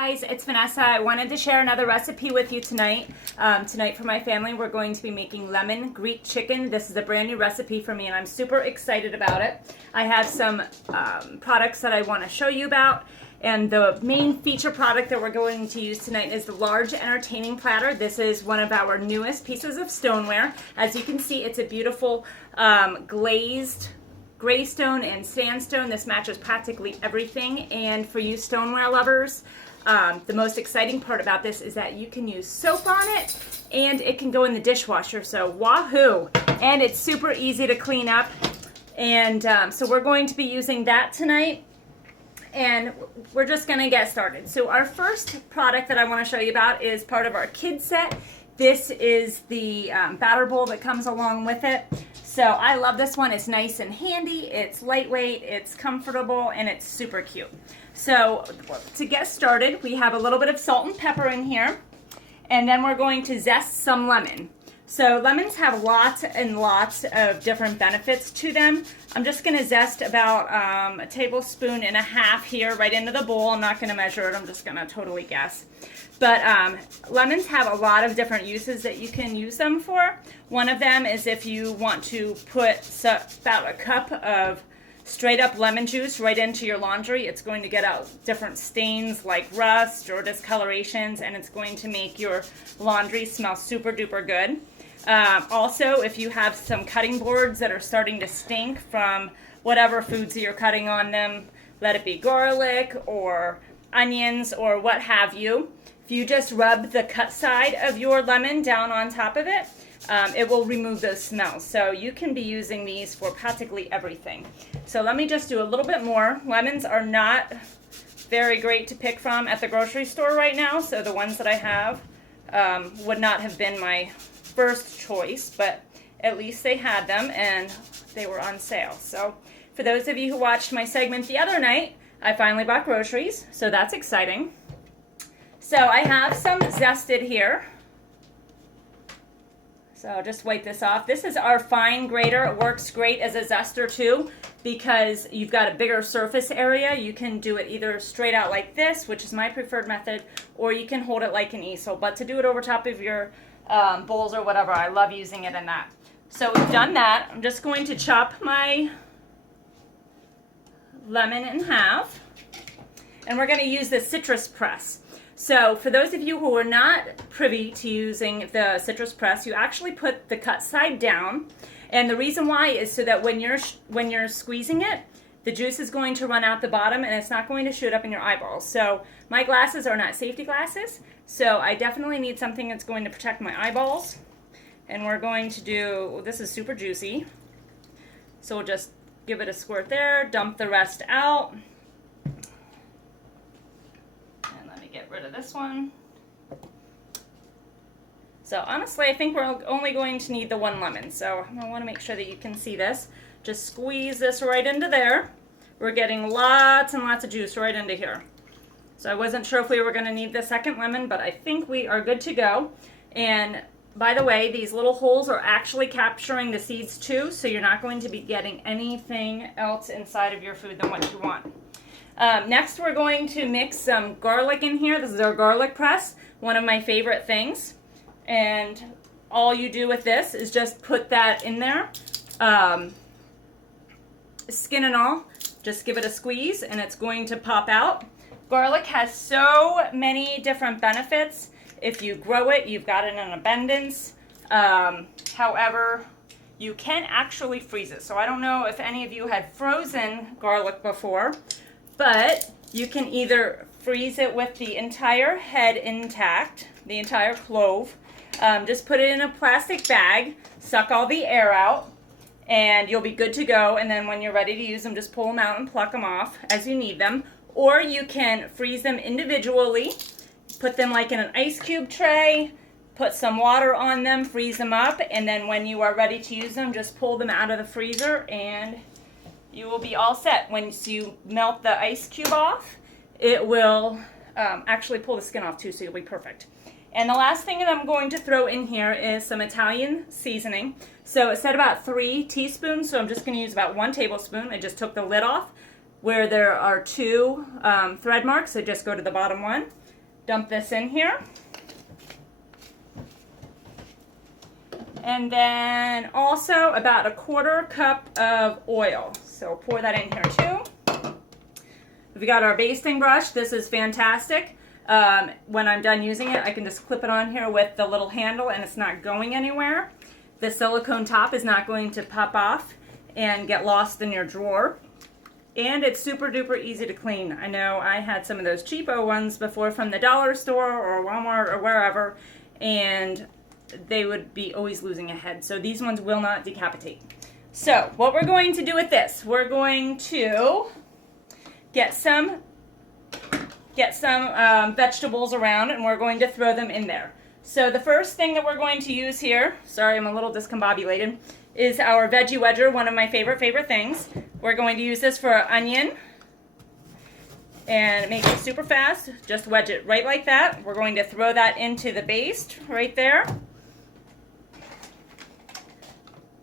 Guys, it's Vanessa. I wanted to share another recipe with you tonight. Tonight for my family, we're going to be making lemon Greek chicken. This is a brand new recipe for me and I'm super excited about it. I have some products that I want to show you about, and the main feature product that we're going to use tonight is the large entertaining platter. This is one of our newest pieces of stoneware. As you can see, it's a beautiful glazed gray stone and sandstone. This matches practically everything, and for you stoneware lovers, the most exciting part about this is that you can use soap on it and it can go in the dishwasher, so wahoo! And it's super easy to clean up, and so we're going to be using that tonight, and we're just going to get started. So our first product that I want to show you about is part of our kids set. This is the batter bowl that comes along with it. So I love this one. It's nice and handy, it's lightweight, it's comfortable, and it's super cute. So to get started, we have a little bit of salt and pepper in here, and then we're going to zest some lemon. So lemons have lots and lots of different benefits to them. I'm just going to zest about a tablespoon and a half here right into the bowl. I'm not going to measure it, I'm just going to totally guess. But lemons have a lot of different uses that you can use them for. One of them is if you want to put about a cup of straight up lemon juice right into your laundry. It's going to get out different stains like rust or discolorations, and it's going to make your laundry smell super duper good. Also, if you have some cutting boards that are starting to stink from whatever foods that you're cutting on them, let it be garlic or onions or what have you, if you just rub the cut side of your lemon down on top of it, it will remove those smells. So you can be using these for practically everything. So let me just do a little bit more. Lemons are not very great to pick from at the grocery store right now, so the ones that I have would not have been my first choice, but at least they had them and they were on sale. So for those of you who watched my segment the other night, I finally bought groceries, so that's exciting. So I have some zested here. So I'll just wipe this off. This is our fine grater. It works great as a zester too because you've got a bigger surface area. You can do it either straight out like this, which is my preferred method, or you can hold it like an easel. But to do it over top of your bowls or whatever, I love using it in that. So we've done that. I'm just going to chop my lemon in half, and we're going to use the citrus press. So for those of you who are not privy to using the citrus press, you actually put the cut side down, and the reason why is so that when you're squeezing it, the juice is going to run out the bottom and it's not going to shoot up in your eyeballs. So my glasses are not safety glasses, so I definitely need something that's going to protect my eyeballs. And we're going to do, this is super juicy, so we'll just give it a squirt there, dump the rest out. Get rid of this one. So honestly, I think we're only going to need the one lemon, so I want to make sure that you can see this. Just squeeze this right into there. We're getting lots and lots of juice right into here. So I wasn't sure if we were going to need the second lemon, but I think we are good to go. And by the way, these little holes are actually capturing the seeds too, so you're not going to be getting anything else inside of your food than what you want. Next, we're going to mix some garlic in here. This is our garlic press, one of my favorite things. And all you do with this is just put that in there, skin and all. Just give it a squeeze and it's going to pop out. Garlic has so many different benefits. If you grow it, you've got it in abundance. However, you can actually freeze it. So I don't know if any of you had frozen garlic before, but you can either freeze it with the entire head intact, the entire clove, just put it in a plastic bag, suck all the air out, and you'll be good to go. And then when you're ready to use them, just pull them out and pluck them off as you need them. Or you can freeze them individually, put them like in an ice cube tray, put some water on them, freeze them up, and then when you are ready to use them, just pull them out of the freezer and you will be all set. Once you melt the ice cube off, it will actually pull the skin off too, so you'll be perfect. And the last thing that I'm going to throw in here is some Italian seasoning. So it said about 3 teaspoons, so I'm just going to use about 1 tablespoon. I just took the lid off, where there are two thread marks, so just go to the bottom one. Dump this in here. And then also about a 1/4 cup of oil. So pour that in here too. We've got our basting brush. This is fantastic. When I'm done using it, I can just clip it on here with the little handle and it's not going anywhere. The silicone top is not going to pop off and get lost in your drawer. And it's super duper easy to clean. I know I had some of those cheapo ones before from the dollar store or Walmart or wherever, and they would be always losing a head. So these ones will not decapitate. So what we're going to do with this, we're going to get some vegetables around and we're going to throw them in there. So the first thing that we're going to use here, sorry I'm a little discombobulated, is our veggie wedger, one of my favorite things. We're going to use this for our onion and make it super fast. Just wedge it right like that. We're going to throw that into the baste right there.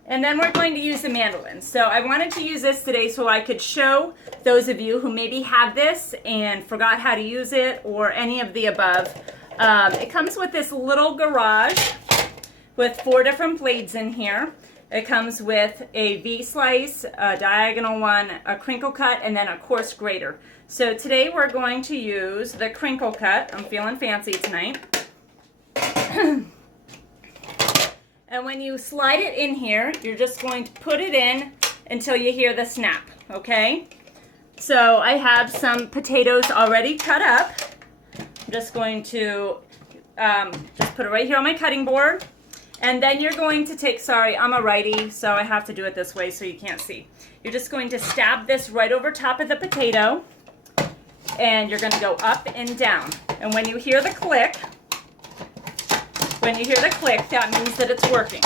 And then we're going to use the mandolin. So I wanted to use this today so I could show those of you who maybe have this and forgot how to use it or any of the above. It comes with this little garage with 4 different blades in here. It comes with a V-slice, a diagonal one, a crinkle cut, and then a coarse grater. So today we're going to use the crinkle cut. I'm feeling fancy tonight. And when you slide it in here, you're just going to put it in until you hear the snap, okay? So I have some potatoes already cut up. I'm just going to just put it right here on my cutting board. And then you're going to take, sorry, I'm a righty, so I have to do it this way so you can't see. You're just going to stab this right over top of the potato, and you're going to go up and down. And when you hear the click, that means that it's working.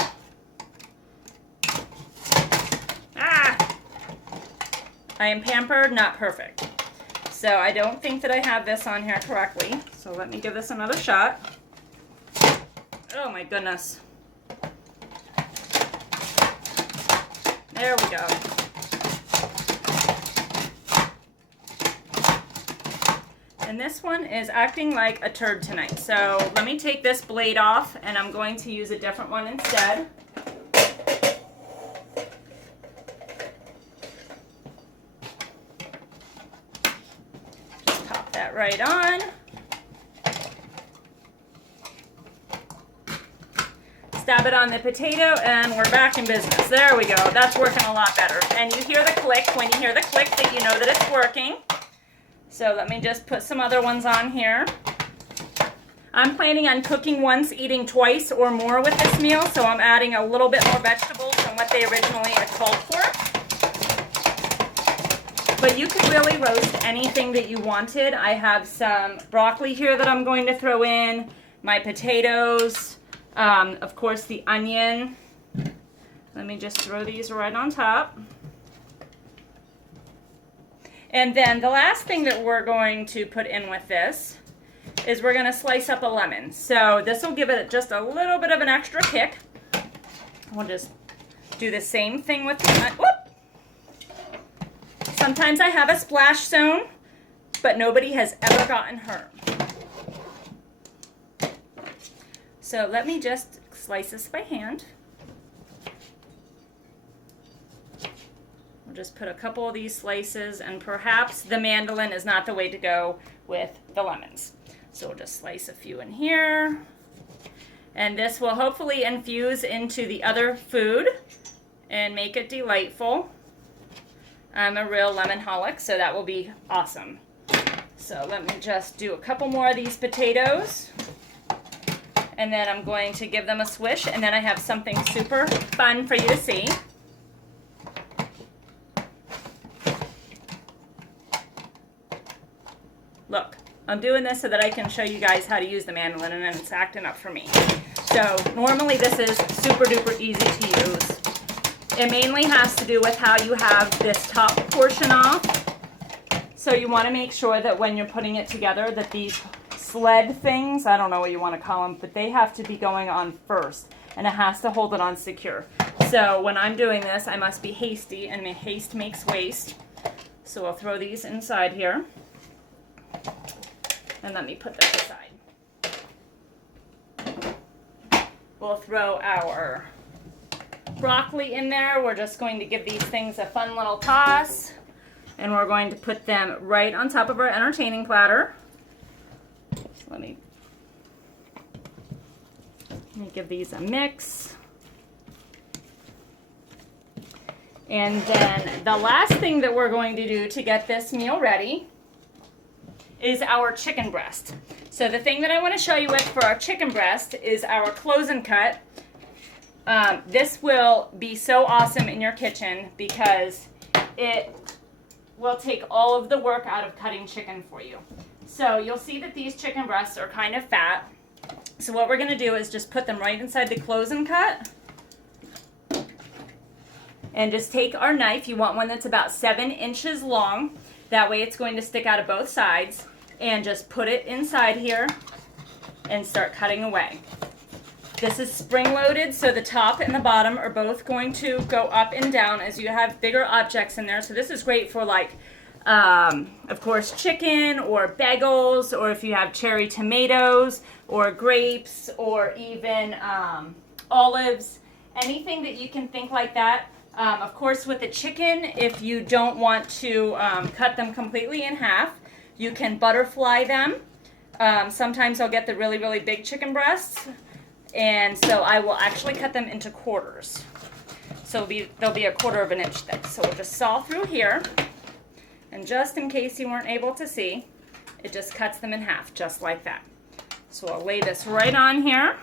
Ah! I am pampered, not perfect. So I don't think that I have this on here correctly. So let me give this another shot. Oh my goodness. There we go. And this one is acting like a turd tonight. So let me take this blade off and I'm going to use a different one instead. Just pop that right on. Stab it on the potato and we're back in business. There we go. That's working a lot better. And you hear the click. When you hear the click, that you know that it's working. So let me just put some other ones on here. I'm planning on cooking once, eating twice or more with this meal, so I'm adding a little bit more vegetables than what they originally had called for. But you could really roast anything that you wanted. I have some broccoli here that I'm going to throw in, my potatoes, of course the onion. Let me just throw these right on top. And then the last thing that we're going to put in with this is we're going to slice up a lemon. So this will give it just a little bit of an extra kick. We'll just do the same thing with the onion. Sometimes I have a splash zone, but nobody has ever gotten hurt. So let me just slice this by hand. We'll just put a couple of these slices, and perhaps the mandolin is not the way to go with the lemons. So we'll just slice a few in here. And this will hopefully infuse into the other food and make it delightful. I'm a real lemon-holic, so that will be awesome. So let me just do a couple more of these potatoes. And then I'm going to give them a swish, and then I have something super fun for you to see. Look, I'm doing this so that I can show you guys how to use the mandolin, and then it's acting up for me. So normally this is super duper easy to use. It mainly has to do with how you have this top portion off. So you want to make sure that when you're putting it together that these sled things, I don't know what you want to call them, but they have to be going on first, and it has to hold it on secure. So when I'm doing this, I must be hasty, and haste makes waste. So we'll throw these inside here. And let me put this aside. We'll throw our broccoli in there. We're just going to give these things a fun little toss. And we're going to put them right on top of our entertaining platter. So let me give these a mix. And then the last thing that we're going to do to get this meal ready is our chicken breast. So the thing that I want to show you with for our chicken breast is our close and cut. This will be so awesome in your kitchen because it will take all of the work out of cutting chicken for you. So you'll see that these chicken breasts are kind of fat. So what we're going to do is just put them right inside the close and cut. And just take our knife. You want one that's about 7 inches long. That way it's going to stick out of both sides. And just put it inside here and start cutting away. This is spring-loaded, so the top and the bottom are both going to go up and down as you have bigger objects in there. So this is great for, like, of course, chicken or bagels, or if you have cherry tomatoes or grapes or even olives, anything that you can think like that. Of course, with the chicken, if you don't want to cut them completely in half, you can butterfly them. Sometimes I'll get the really, really big chicken breasts. And so I will actually cut them into quarters. So they'll be a 1/4 of an inch thick. So we'll just saw through here. And just in case you weren't able to see, it just cuts them in half, just like that. So I'll lay this right on here.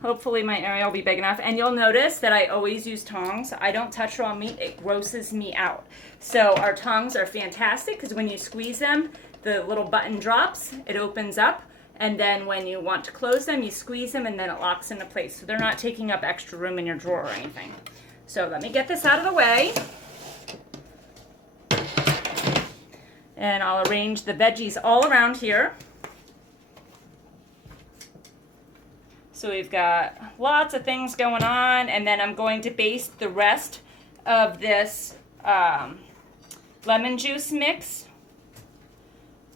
Hopefully my area will be big enough. And you'll notice that I always use tongs. I don't touch raw meat. It grosses me out. So our tongs are fantastic because when you squeeze them, the little button drops, it opens up. And then when you want to close them, you squeeze them and then it locks into place. So they're not taking up extra room in your drawer or anything. So let me get this out of the way. And I'll arrange the veggies all around here. So we've got lots of things going on. And then I'm going to baste the rest of this lemon juice mix.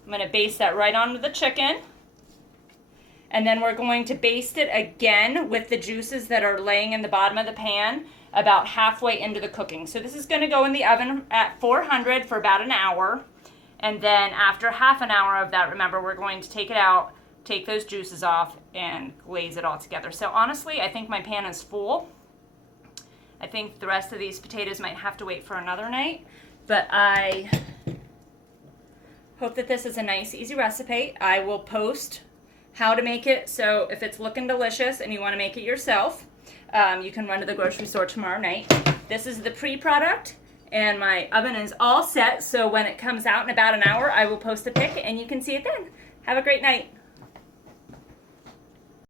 I'm going to baste that right onto the chicken. And then we're going to baste it again with the juices that are laying in the bottom of the pan about halfway into the cooking. So this is going to go in the oven at 400 for about an hour. And then after half an hour of that, remember, we're going to take it out, take those juices off, and glaze it all together. So honestly, I think my pan is full. I think the rest of these potatoes might have to wait for another night. But I hope that this is a nice, easy recipe. I will post how to make it, so if it's looking delicious and you want to make it yourself, you can run to the grocery store tomorrow night. This is the pre-product, and my oven is all set, so when it comes out in about an hour, I will post a pic and you can see it then. Have a great night.